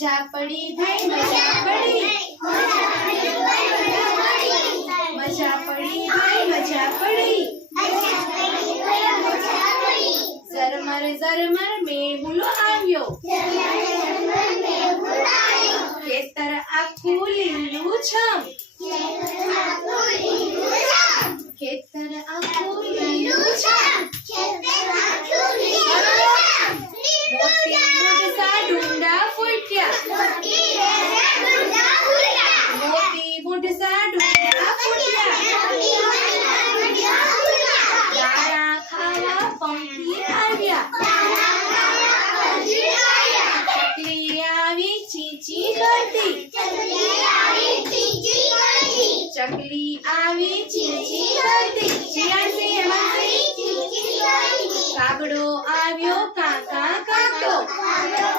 આવ્યા મજા પડી ભાઈ મજા પડી મજા પડી ભાઈ મજા પડી ઝરમર ઝરમર મેહુલો આવ્યો ખેતર આખું લીલું છમ ખેતર આખું ચકલી આવી ચીચી કરતી ચિયાસે અમારી ચીચી કરી કાગડો આવ્યો કાકા કાકો. કાગડો